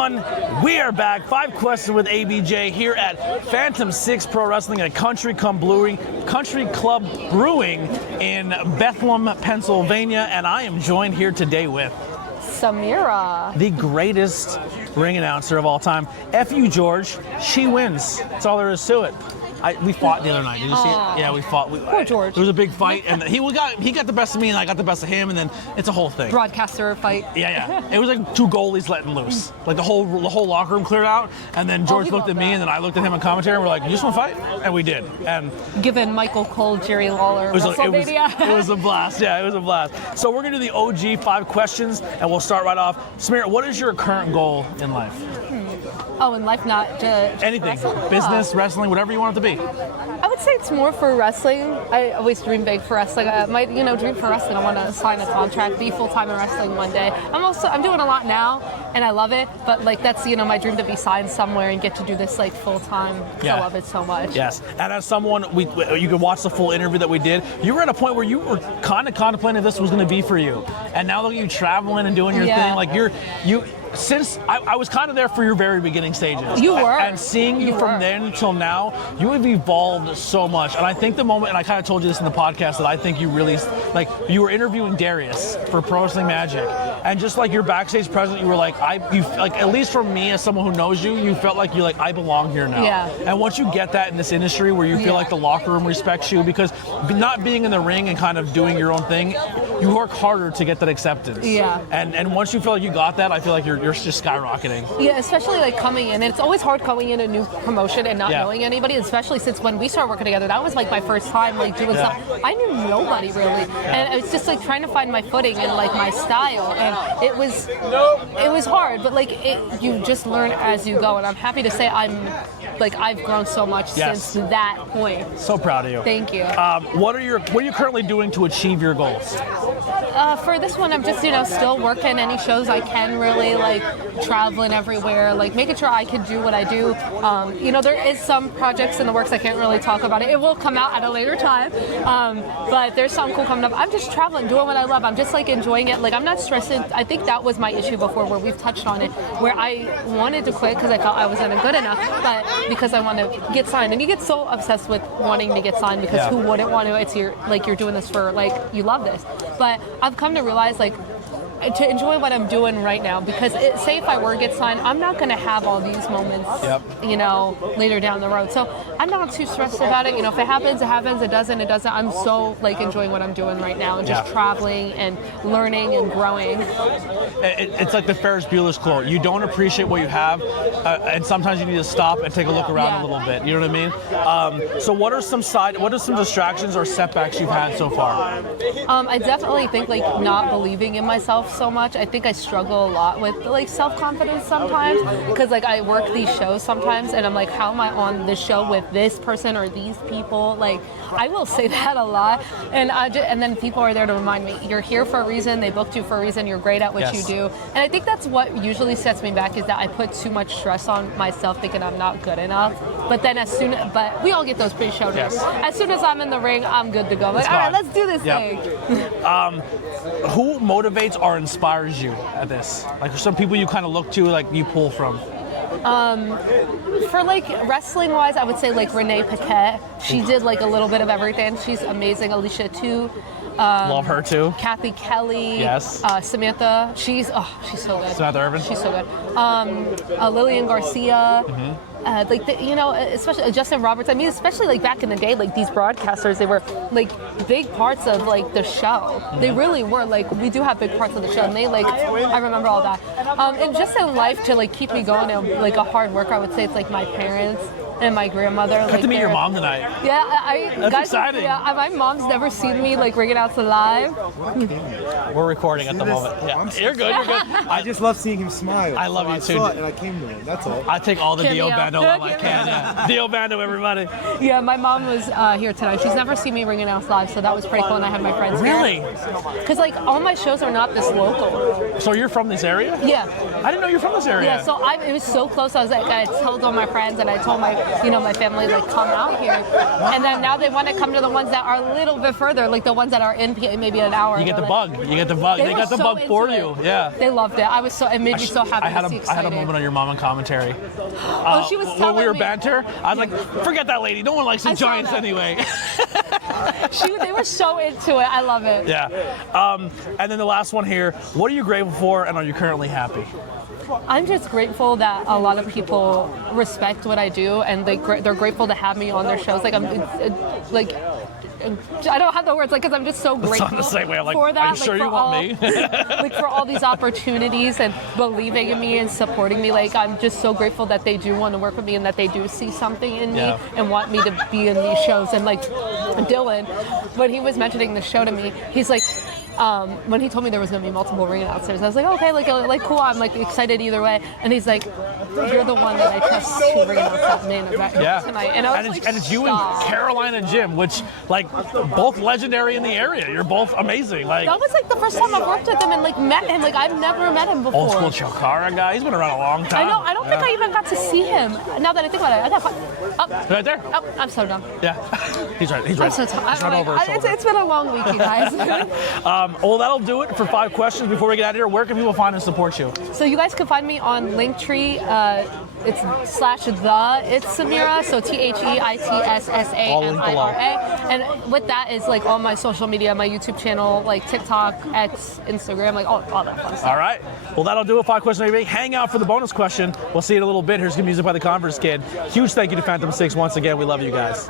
We are back. 5 questions with ABJ here at Phantom 6 Pro Wrestling at Country Club Brewing in Bethlehem, Pennsylvania, and I am joined here today with Samira, the greatest ring announcer of all time. F you, George. She wins. That's all there is to it. We fought the other night. Did you see it? Yeah, we fought. Poor George. There was a big fight, and he got the best of me, and I got the best of him, and then it's a whole thing. Broadcaster fight. Yeah. It was like 2 goalies letting loose. Like the whole locker room cleared out, and then George looked at me, and then I looked at him in commentary, and we're like, "You just want to fight?" And we did. And given Michael Cole, Jerry Lawler, it was a blast. Yeah, it was a blast. So we're gonna do the OG 5 questions, and we'll start right off. Samira, what is your current goal in life? Oh, in life, not just anything, wrestling? business, wrestling, whatever you want it to be. I would say it's more for wrestling. I always dream big for wrestling. My dream for wrestling, I want to sign a contract, be full-time in wrestling one day. I'm doing a lot now, and I love it, but like that's, my dream to be signed somewhere and get to do this like full-time. Yeah. I love it so much. Yes, and as someone, you could watch the full interview that we did, you were at a point where you were kind of contemplating if this was going to be for you. And now look at you traveling and doing your thing, like since I was kind of there for your very beginning stages. You were. And seeing you from then till now, you have evolved so much. And I think the moment, and I kind of told you this in the podcast, that I think you really, you were interviewing Darius for Pro Wrestling Magic. And just like your backstage presence, you were like, at least for me as someone who knows you, you felt like I belong here now. Yeah. And once you get that in this industry where you feel like the locker room respects you, because not being in the ring and kind of doing your own thing, you work harder to get that acceptance. Yeah. And once you feel like you got that, I feel like you're just skyrocketing. Yeah, especially like coming in. It's always hard coming in a new promotion and not knowing anybody, especially since when we started working together, that was like my first time like doing stuff. I knew nobody really. And it's just like trying to find my footing and like my style. And it was hard, but like you just learn as you go. And I'm happy to say I've grown so much since that point. So proud of you. Thank you. What are you currently doing to achieve your goals? For this one, I'm just, still working any shows I can, really, like traveling everywhere, like making sure I can do what I do. There is some projects in the works. I can't really talk about it. It will come out at a later time. But there's something cool coming up. I'm just traveling, doing what I love. I'm just like enjoying it. Like I'm not stressing. I think that was my issue before, where we've touched on it, where I wanted to quit because I felt I wasn't good enough, but because I want to get signed. And you get so obsessed with wanting to get signed because who wouldn't want to? It's you're doing this for you love this. But I've come to realize to enjoy what I'm doing right now, because say if I were to get signed, I'm not going to have all these moments, later down the road. So I'm not too stressed about it. If it happens, it happens. It doesn't, it doesn't. I'm so enjoying what I'm doing right now and just traveling and learning and growing. It's like the Ferris Bueller's quote: you don't appreciate what you have, and sometimes you need to stop and take a look around a little bit. You know what I mean? So what are some distractions or setbacks you've had so far? I definitely think not believing in myself so much. I think I struggle a lot with self-confidence sometimes, because I work these shows sometimes and I'm like, how am I on this show with this person or these people? I will say that a lot, and then people are there to remind me, you're here for a reason, they booked you for a reason, you're great at what you do. And I think that's what usually sets me back, is that I put too much stress on myself thinking I'm not good enough. But then but we all get those pre-show nerves. As soon as I'm in the ring, I'm good to go. All right, let's do this thing. Who motivates or inspires you at this? Some people you kind of look to, you pull from? For wrestling wise, I would say Renee Paquette. She did a little bit of everything. She's amazing. Alicia too. Love her too. Kathy Kelly. Yes. Samantha. She's so good. Samantha Irvin. She's so good. Lillian Garcia. Mm-hmm. Especially Justin Roberts. I mean, especially back in the day, these broadcasters, they were big parts of the show. Mm-hmm. They really were. We do have big parts of the show, and they I remember all that. And just in life to keep me going, and a hard worker, I would say it's my parents and my grandmother. Got to meet your mom tonight. Yeah, that's exciting. Yeah, my mom's never seen me ringing out to live. We're recording at the moment. Yeah, you're good. You're good. I just love seeing him smile. I love you too. I saw it and I came to him. That's all. I take all the Dio Bando while I can. Yeah. Dio Bando, everybody. Yeah, my mom was here tonight. She's never seen me ringing out live, so that was pretty cool. And I had my friends Really? Because all my shows are not this local. So you're from this area? Yeah. I didn't know you're from this area. Yeah. So it was so close. I told all my friends, and I told my my family like come out here, and then now they want to come to the ones that are a little bit further, like the ones that are in PA maybe an hour. You get the like, bug. You get the bug. They got the so bug for into you. it. Yeah. They loved it. It made me so happy. I had to see I had a excited. moment on your mom on commentary. Oh, she was when telling we were me. banter. I was like, forget that lady. No one likes the I saw Giants that. anyway. They were so into it. I love it. Yeah. And then the last one here. What are you grateful for, and are you currently happy? I'm just grateful that a lot of people respect what I do, and they're grateful to have me on their shows. Like I don't have the words, like, because I'm just so grateful It's not the same way. I'm like, for that. are you sure like, you want me? like for all these opportunities and believing in me and supporting me. Like, I'm just so grateful that they do want to work with me and that they do see something in me and want me to be in these shows. And like Dylan, when he was mentioning the show to me, he's like, when he told me there was going to be multiple ring announcers, I was like, okay, like cool. I'm like excited either way. And he's like, you're the one that I trust to ring announce that main event tonight. And I was and it's you and Caroline and Jim, which like both legendary in the area. You're both amazing. Like that was like the first time I've worked with him and like met him. Like I've never met him before. old school Chokara guy. He's been around a long time. I know. I don't think I even got to see him. Now that I think about it, I got right there. Oh, I'm so dumb. Yeah, he's right. He's right. I'm so tired. He's right over his shoulder. It's been a long week, you guys. Well, that'll do it for 5 questions. Before we get out of here, where can people find and support you? So you guys can find me on Linktree. It's /the. It's Samira. So TheItSsamira. And with that is like all my social media, my YouTube channel, like TikTok, X, Instagram, like all that fun stuff. All right. Well, that'll do it. 5 questions, everybody. Hang out for the bonus question. We'll see you in a little bit. Here's good music by the Converse Kid. Huge thank you to Phantom 6 once again. We love you guys.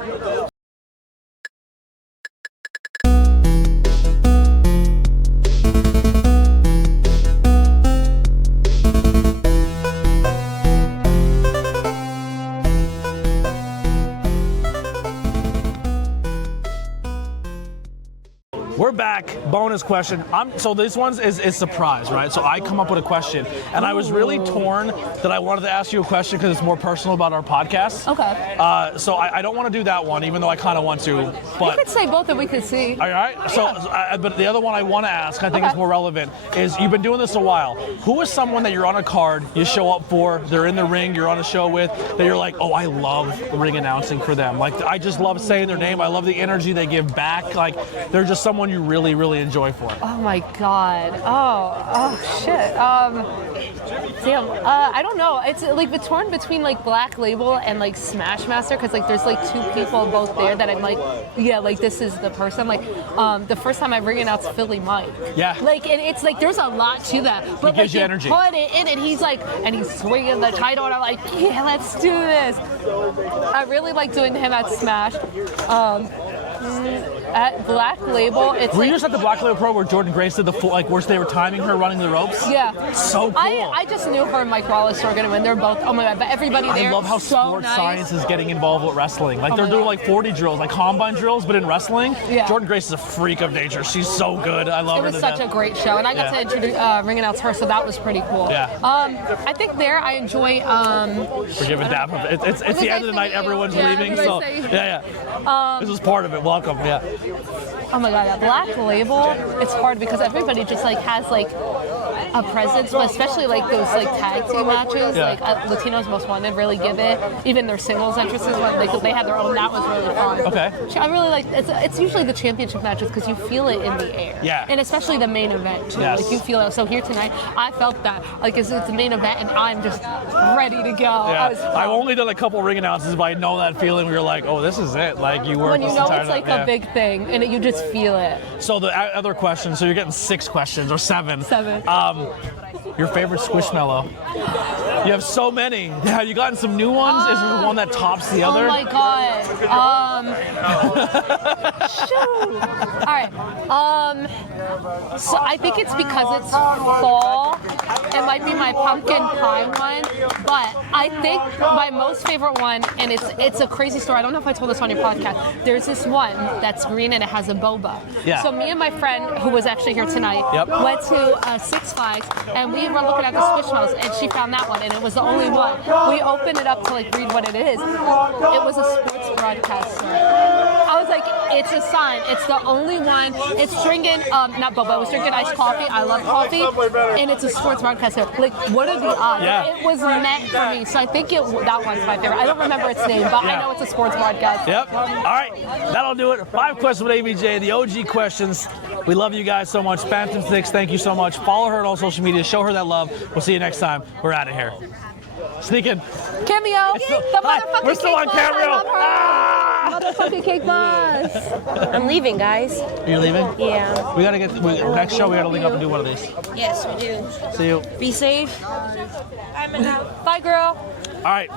We're back. Bonus question. So this one is surprise, right? So I come up with a question, and I was really torn that I wanted to ask you a question because it's more personal about our podcast. Okay. So I don't want to do that one, even though I kind of want to. But you could say both, and we could see. all right. So, but the other one I want to ask, I think is more relevant, is you've been doing this a while. Who is someone that you're on a card, you show up for, they're in the ring, you're on a show with, that you're like, oh, I love ring announcing for them. Like, I just love saying their name. I love the energy they give back. Like, they're just someone you really, really enjoy for. Oh my God. Oh shit. Damn. I don't know. It's like it's torn between like Black Label and like Smashmaster because like there's like 2 people both there that I'm like, yeah, like this is the person. Like the first time I ring announced Philly Mike. Yeah. Like and it's like there's a lot to that. But He gives like you energy. put it in and he's like and he's swinging the title and I'm like, yeah, let's do this. I really like doing him at Smash. At Black Label, it's Were like, you just at the Black Label Pro where Jordan Grace did the full, like, where they were timing her running the ropes? yeah. So cool. I just knew her and Mike Wallace were going to win. They're both, oh my God, but everybody there, I love how so sports nice. science is getting involved with wrestling. Like, they're my doing God. like 40 drills, like combine drills, but in wrestling. Yeah. Jordan Grace is a freak of nature. She's so good. I love It her was to such death. a great show, and I got to introduce, ring announce her, so that was pretty cool. Yeah. I think there I enjoy. Forgive it, Dap. It's was the I end of the night. saying? Everyone's Yeah, leaving. what So was I saying? yeah. This is part of it. Welcome. Yeah. Oh my God, at Black Label, it's hard because everybody just like has like a presence, but especially like those like tag team matches, Yeah. like Latinos Most Wanted really give it. Even their singles entrances when like they had their own, that was really fun. Okay. I really like it's usually the championship matches because you feel it in the air. Yeah. And especially the main event too. Yes. Like you feel it. So here tonight, I felt that like it's the main event and I'm just ready to go. Yeah. I've only done a couple ring announces, but I know that feeling where you're like, oh, this is it. Like you work when you this know entire it's like time. a big thing and you just feel it. So the other question. So you're getting 6 questions or 7. 7. Your favorite Squishmallow? You have so many. Have you gotten some new ones? Is there one that tops the other? Oh my God. Shoot. All right. So I think it's because it's fall. It might be my pumpkin pie one, but I think my most favorite one, and it's a crazy story. I don't know if I told this on your podcast. There's this one that's green and it has a boba. Yeah. So me and my friend, who was actually here tonight, went to Six Flags, and we were looking at the Squishmallows, and she found that one, and it was the only one. We opened it up to like read what it is. It was a sports broadcaster. I was like, it's a sign. It's the only one. It's drinking, not boba, I was drinking iced coffee. I love coffee. And it's a sports broadcaster. Like, what are the odds? Yeah. It was meant for me. So I think that one's my favorite. I don't remember its name, but I know it's a sports broadcast. Yep. All right. That'll do it. 5 questions with ABJ, the OG questions. We love you guys so much. Phantom 6, thank you so much. Follow her on all social media. Show her that love. We'll see you next time. We're out of here. Sneak in. Cameo. The motherfucking We're still cake on boss. camera. I love her. Motherfucking cake boss. I'm leaving, guys. Are you leaving? Yeah. We gotta get next show. We gotta link up and do one of these. Yes, we do. See you. Be safe. Bye, girl. All right.